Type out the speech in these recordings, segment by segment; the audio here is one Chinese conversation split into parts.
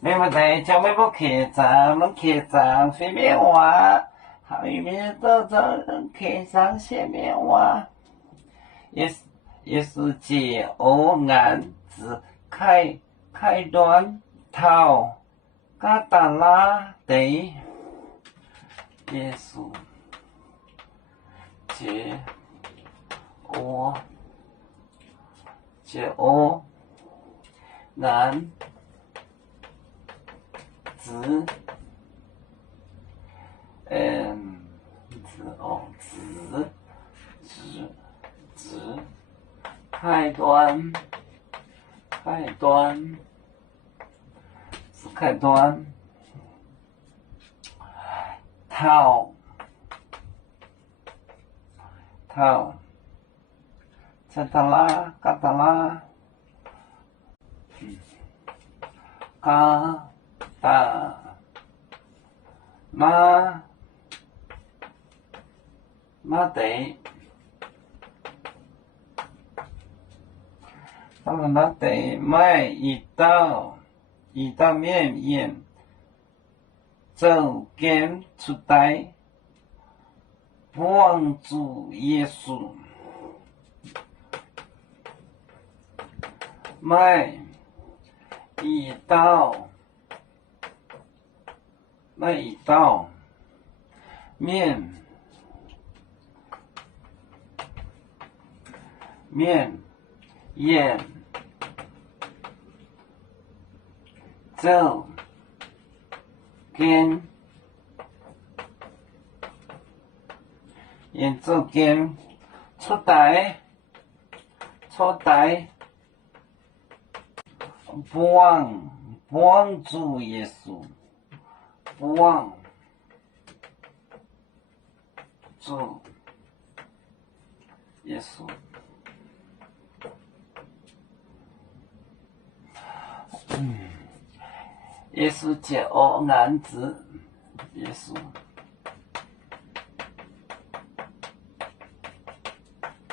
你们在叫咩不客栈？侬客栈飞面话，好一面走走，客上写面话，也是解欧案子开端头，嘎达拉地，也是解欧案子，开端头加达拉嘎达拉马得。他们那得卖一道面烟，走跟出来帮助耶稣，卖一道面烟。走跟演奏跟出台帮助耶稣，帮助耶稣。耶稣解欧案子，耶稣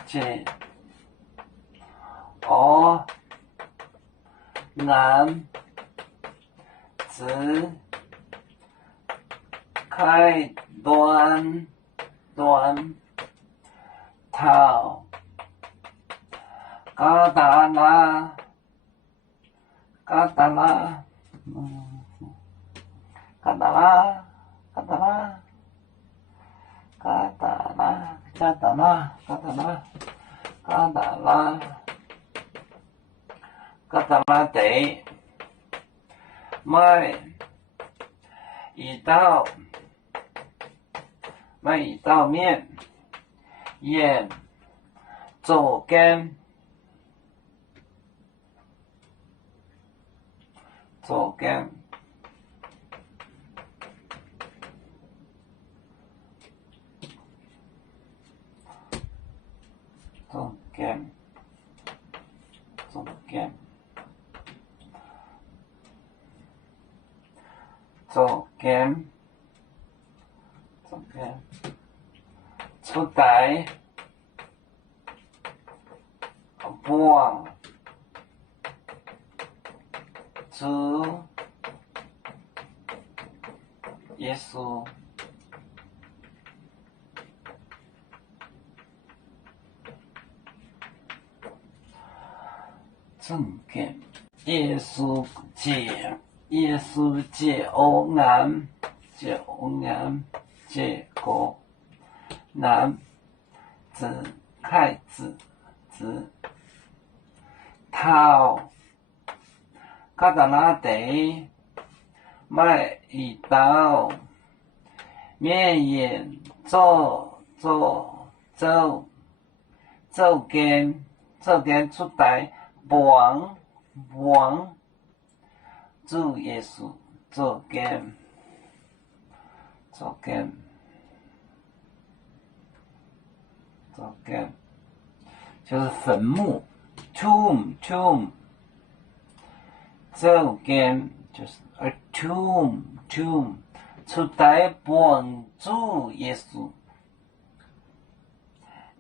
解欧案子，开端头，嘎达拉。嘎达拉，嘎达拉，嘎达拉，嘎达拉，嘎达拉，嘎达拉，嘎达拉，嘎达拉得卖一道面烟走跟。走跟出台帮助耶稣，正跟耶稣解欧案，解国难子开子头嘎达拉地卖一道面烟走跟出台帮助耶稣，走跟就是坟墓 tomb 走跟就是 a tomb 出台帮助耶稣。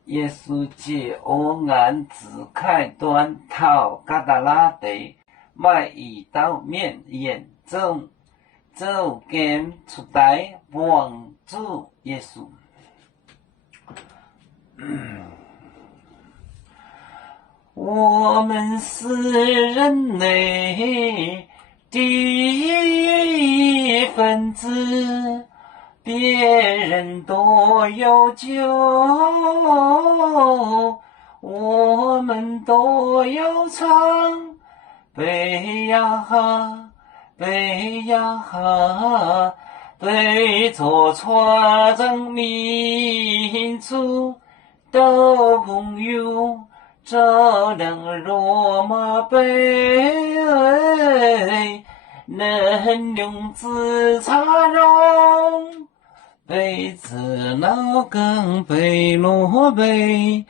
耶稣解欧案子开端头嘎达拉地卖一道面烟走跟初代王主耶稣。我们是人类的一份子，别人都有酒，我们都要唱。悲呀哈，悲呀哈，对错传承民族的朋友。照亮罗马杯，能用紫茶容，杯子老更杯落杯。